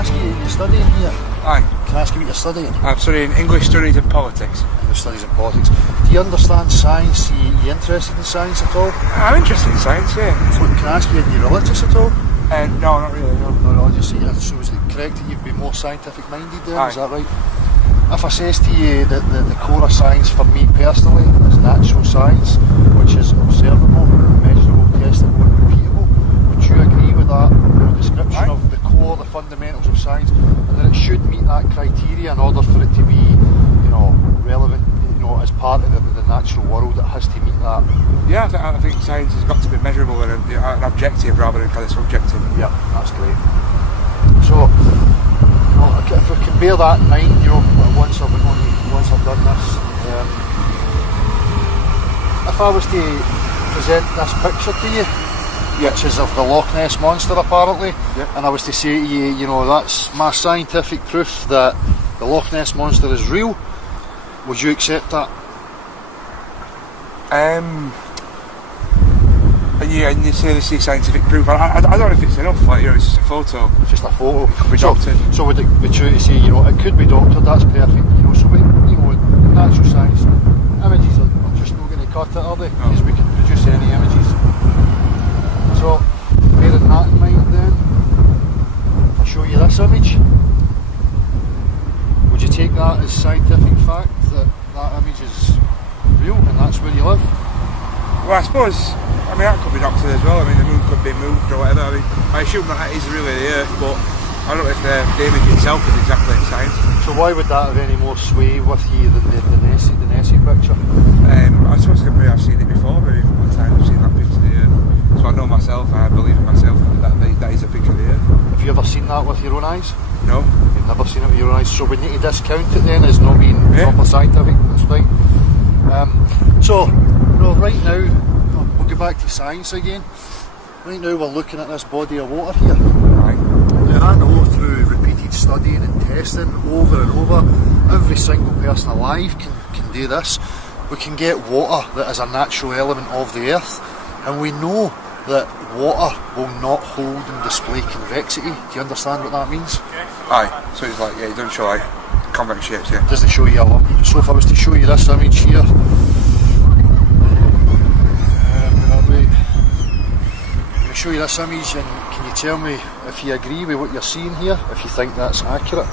ask you, you're studying here? Aye. Can I ask you what you're studying? I'm studying English Studies and Politics. English Studies and Politics. Do you understand science? Are you interested in science at all? I'm interested in science, yeah. So, can I ask you, are you religious at all? No, not really, no. No religious. So is it correct that you'd be more scientific minded then? Aye. Is that right? If I says to you that the core of science for me personally is natural science, which is observable, measurable, testable and repeatable, would you agree with that description of the core, the fundamentals of science, and that it should meet that criteria in order for it to be, relevant, as part of the natural world? It has to meet that. Yeah, I think science has got to be measurable and an objective rather than kind of subjective. Yeah, that's great. So, if we can bear that in mind, once I've done this, if I was to present this picture to you, which is of the Loch Ness Monster apparently, and I was to say to you, that's my scientific proof that the Loch Ness Monster is real, would you accept that? And you say this is scientific proof. I don't know if it's enough. It's just a photo. It's just a photo. It could be doctored. So would it be true to say, it could be doctored? That's perfect. So natural science images are just not going to cut it, are they? Because we can produce any images. So bearing that in mind, then, if I show you this image, would you take that as scientific fact that image is real and that's where you live? Well, I suppose. That could be doctored as well. The moon could be moved or whatever. I assume that is really the Earth, but I don't know if the image itself is exactly science. So why would that have any more sway with you than the Nessie picture? I suppose maybe I've seen it before. Maybe one time I've seen that picture of the Earth. So I know myself. I believe in myself that is a picture of the Earth. Have you ever seen that with your own eyes? No. You've never seen it with your own eyes. So we need to discount it then as not being proper scientific. That's right. Right now, we'll go back to science again. Right now we're looking at this body of water here. Right. Now I know through repeated studying and testing over and over, every single person alive can do this. We can get water that is a natural element of the earth, and we know that water will not hold and display convexity. Do you understand what that means? Aye. So it's like, it doesn't show like convex shapes, yeah. Doesn't show you a lump. So if I was to show you this image here, show you this image, and can you tell me if you agree with what you're seeing here, if you think that's accurate?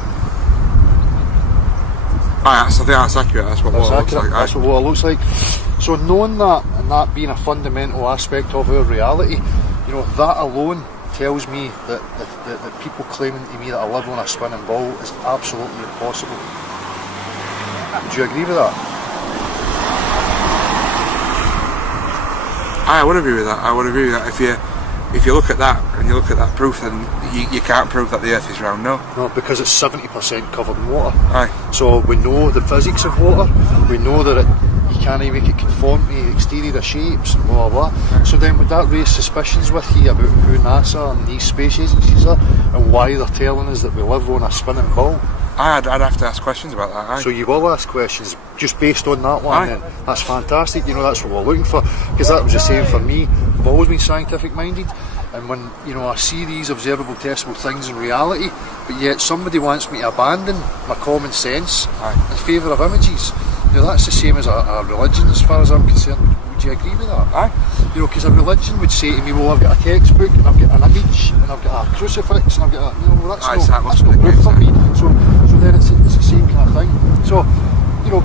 I think that's accurate. That's what water looks like. That's what water looks like. So knowing that, and that being a fundamental aspect of our reality, that alone tells me that people claiming to me that I live on a spinning ball is absolutely impossible. Would you agree with that? I would agree with that. I would agree with that. If you look at that and you look at that proof, then you can't prove that the Earth is round, no? No, because it's 70% covered in water. Aye. So we know the physics of water, we know that you can't make it conform to exterior shapes and blah blah blah. Aye. So then would that raise suspicions with you about who NASA and these space agencies are and why they're telling us that we live on a spinning ball? I'd have to ask questions about that. Aye. So you will ask questions just based on that one. Then that's fantastic. That's what we're looking for, because that was the same for me. I've always been scientific minded, and when I see these observable, testable things in reality, but yet somebody wants me to abandon my common sense in favour of images. That's the same as a religion, as far as I'm concerned. Would you agree with that? Aye. Because a religion would say to me, well, I've got a textbook and I've got an image and I've got a crucifix and I've got that's no proof for me. So then it's the same kind of thing. So,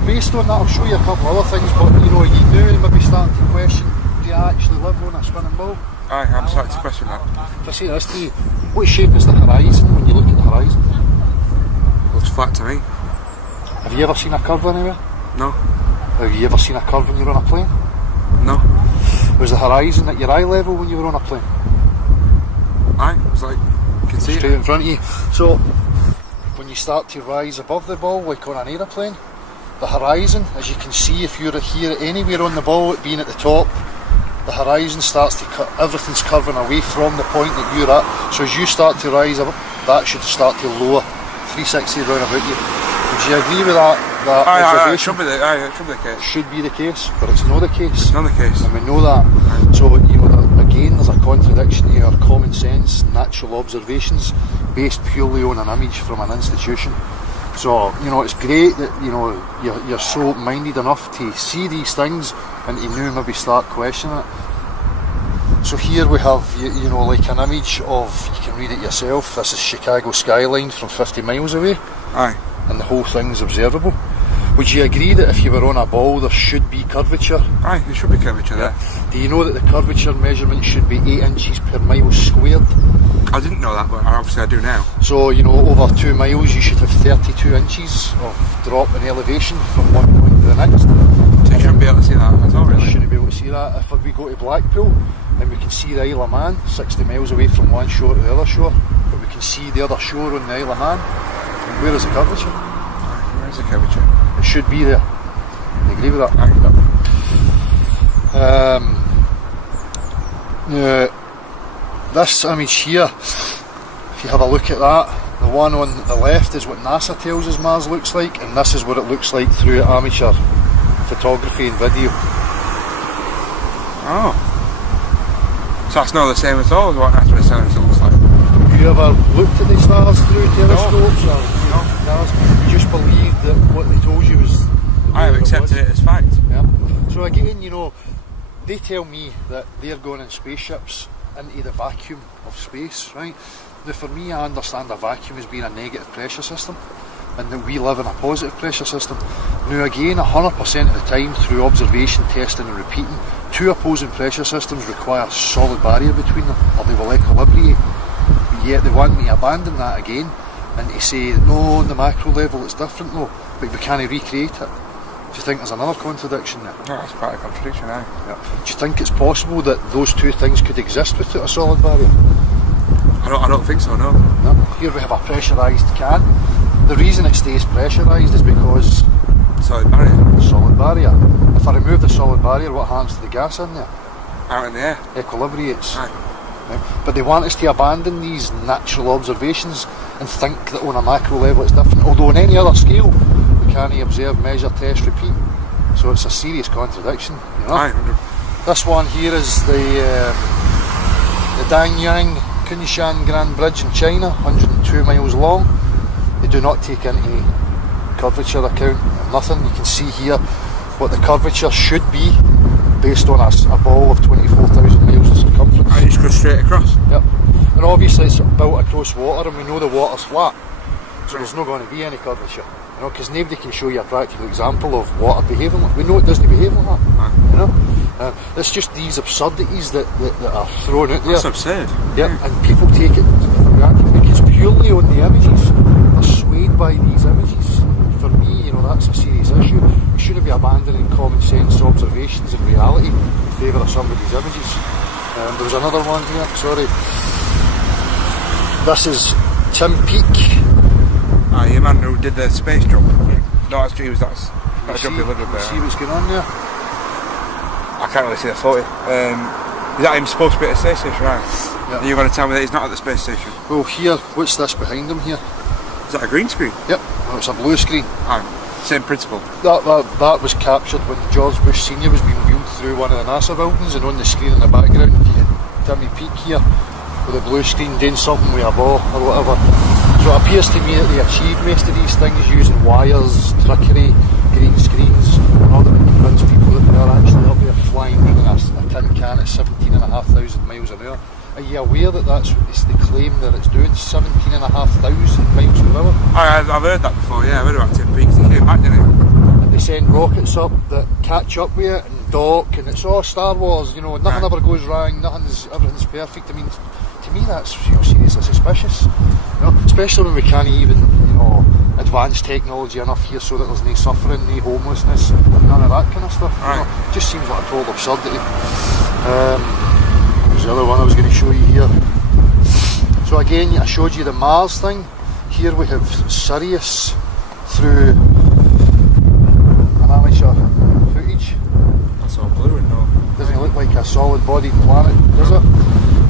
based on that, I'll show you a couple of other things, but you do maybe start to question, do you actually live on a spinning ball? Aye, I'm starting to question that. If I say this to you, what shape is the horizon when you look at the horizon? Looks flat to me. Have you ever seen a curve anywhere? No. Have you ever seen a curve when you're on a plane? No. Was the horizon at your eye level when you were on a plane? Aye, it was like, you can see straight it in front of you. So, when you start to rise above the ball, like on an aeroplane, the horizon, as you can see, if you're here anywhere on the ball, it being at the top, the horizon starts to cut, everything's curving away from the point that you're at. So as you start to rise up, that should start to lower 360 round about you. Would you agree with that observation? It should be the case. It should be the case, but it's not the case. It's not the case. And we know that. So, again, there's a contradiction to our common sense, natural observations, based purely on an image from an institution. So, you know, it's great that, you know, you're so open-minded enough to see these things and to now maybe start questioning it. So here we have, you know, like an image of, you can read it yourself, this is Chicago skyline from 50 miles away. Aye. And the whole thing's observable. Would you agree that if you were on a ball there should be curvature? Aye, there should be curvature there. Do you know that the curvature measurement should be 8 inches per mile squared? I didn't know that, but obviously I do now. So, you know, over 2 miles you should have 32 inches of drop in elevation from one point to the next. So you shouldn't be able to see that at all, really? You shouldn't be able to see that. If we go to Blackpool and we can see the Isle of Man 60 miles away from one shore to the other shore, but we can see the other shore on the Isle of Man, where is the curvature? Where is the curvature? It should be there. You agree with that? This image here, if you have a look at that, the one on the left is what NASA tells us Mars looks like, and this is what it looks like through amateur photography and video. Oh. So that's not the same at all as what NASA is telling us it looks like? Have you ever looked at the stars through telescopes? No. You just believed that what they told you was the I have accepted it as fact. Yeah. So again, you know, they tell me that they're going in spaceships into the vacuum of space, right? Now for me, I understand a vacuum as being a negative pressure system and that we live in a positive pressure system. Now again, 100% of the time through observation, testing and repeating, two opposing pressure systems require a solid barrier between them or they will equilibrate. But yet they want me to abandon that again and to say, no, on the macro level it's different though, but we can't recreate it. Do you think there's another contradiction there? No, that's quite a contradiction, aye. Yeah. Do you think it's possible that those two things could exist without a solid barrier? I don't think so, no. No. Here we have a pressurised can. The reason it stays pressurised is because Solid barrier. solid barrier. If I remove the solid barrier, what happens to the gas in there? Out in the air. Equilibrates. Aye. Right? But they want us to abandon these natural observations and think that on a macro level it's different. Although on any other scale, we can't observe, measure, test, repeat. So it's a serious contradiction. You know? Aye, This one here is the Danyang Kunshan Grand Bridge in China, 102 miles long. They do not take into curvature account, nothing. You can see here what the curvature should be based on a ball of 24,000 miles of circumference. I just go straight across. Yep. And obviously it's built across water and we know the water's flat, so there's not going to be any curvature. You know, because nobody can show you a practical example of water behaving like. We know it doesn't behave like that. Aye. You know, it's just these absurdities that are thrown out there. That's absurd. Yeah, and people take it for granted because purely on the images, they're swayed by these images. For me, you know, that's a serious issue. We shouldn't be abandoning common sense observations and reality in favour of somebody's images. There was another one here, sorry. This is Tim Peake. Aye, your man who did the space jump. No, that's true, that's jump he lived up there. See what's going on there? I can't really see the photo. Is that him supposed to be at the space station, right? Yeah. Are you going to tell me that he's not at the space station? Well, here, what's this behind him here? Is that a green screen? Yep, well, it's a blue screen. Aye, same principle. That was captured when George Bush Senior was being wheeled through one of the NASA buildings, and on the screen in the background you had Timmy Peake here with a blue screen doing something with a ball or whatever. So it appears to me that they achieved most of these things using wires, trickery, green screens, in order to convince people that they're actually up there flying around a tin can at 17,500 miles an hour. Are you aware that that's the claim that it's doing, 17,500 miles per hour? I've heard that before, yeah, I heard about Tim Peake. He came back, didn't he? And they send rockets up that catch up with it and dock, and it's all Star Wars, you know, nothing ever goes wrong, everything's perfect. I mean, to me that's, you know, seriously suspicious. You know, especially when we can't even, you know, advance technology enough here so that there's no suffering, no homelessness, none of that kind of stuff. You know, it just seems like a total absurdity. There's the other one I was going to show you here. So again, I showed you the Mars thing. Here we have Sirius through an amateur footage. That's all blue and no. Doesn't look like a solid bodied planet, does it?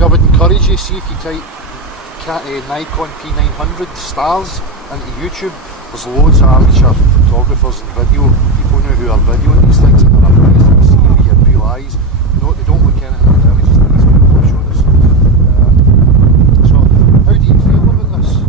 I would encourage you, see if you type Nikon P900 stars into YouTube, there's loads of amateur photographers and video people now who are videoing these things and they're amazing to see with your real eyes. No, they don't look anything like the images that these people have shown us. So, how do you feel about this?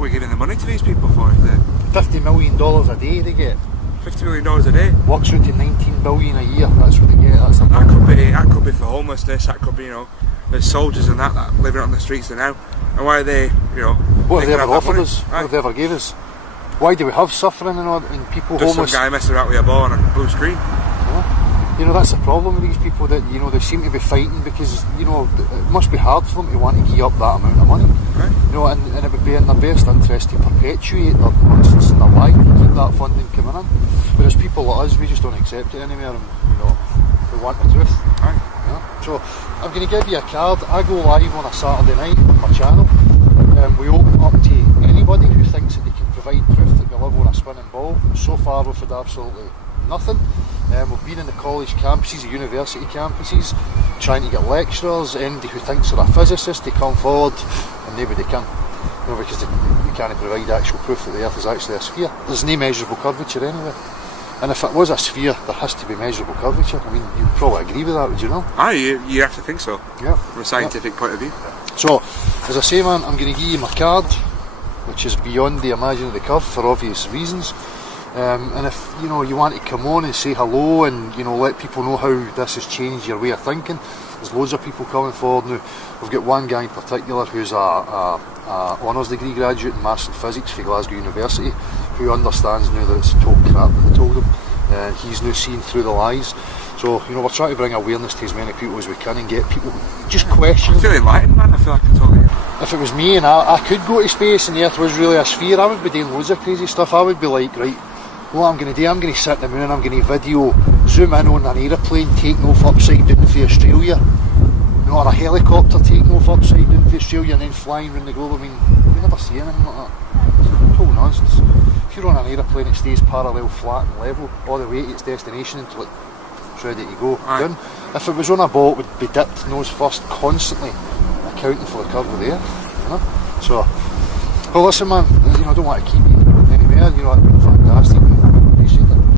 we're giving the money to these people for? If they're $50 million a day they get. $50 million a day. Works out to 19 billion a year. That's what they get. That's a That could be for homelessness. That could be, you know, there's soldiers and that living on the streets now. And why are they, you know? What have they can ever have that offered money? us? What Aye. have they ever gave us? Why do we have suffering and people Just homeless? some guy messing around with a ball on a blue screen. You know, that's the problem with these people, that, you know, they seem to be fighting because, you know, it must be hard for them to want to give up that amount of money. Right. You know, and it would be in their best interest to perpetuate their nonsense and their lie to keep that funding coming in. Whereas people like us, we just don't accept it anymore, and, you know, we want the truth. Right. You know? So I'm going to give you a card. I go live on a Saturday night on my channel. We open up to anybody who thinks that they can provide proof that we live on a spinning ball. So far we've had absolutely nothing. We've been in the college campuses, the university campuses, trying to get lecturers, anybody who thinks they're a physicist, to come forward, and nobody can. You know, because they can't provide actual proof that the Earth is actually a sphere. There's no measurable curvature anyway. And if it was a sphere, there has to be measurable curvature. I mean, you'd probably agree with that, would you know? Aye, you have to think so. Yeah. From a scientific point of view. So, as I say, man, I'm going to give you my card, which is beyond the imaginary curve for obvious reasons. And if, you know, you want to come on and say hello and, you know, let people know how this has changed your way of thinking, there's loads of people coming forward now. We've got one guy in particular who's a honours degree graduate in maths and physics for Glasgow University, who understands now that it's total crap that they told him, and he's now seeing through the lies. So, you know, we're trying to bring awareness to as many people as we can and get people just question. I feel enlightened, man. I feel like I totally. If it was me and I could go to space and the Earth was really a sphere, I would be doing loads of crazy stuff. I would be like, right, what I'm going to do, I'm going to sit in the moon, I'm going to video, zoom in on an aeroplane taking off upside down for Australia, you know, or a helicopter taking off upside down for Australia and then flying around the globe. I mean, we never see anything like that. Total nonsense. If you're on an aeroplane, it stays parallel, flat and level all the way to its destination until it's ready to go down. If it was on a boat, it would be dipped nose first constantly, accounting for the curve of the Earth, you know. So, well, listen, man, you know, I don't want to keep you anywhere, you know, that'd be fantastic.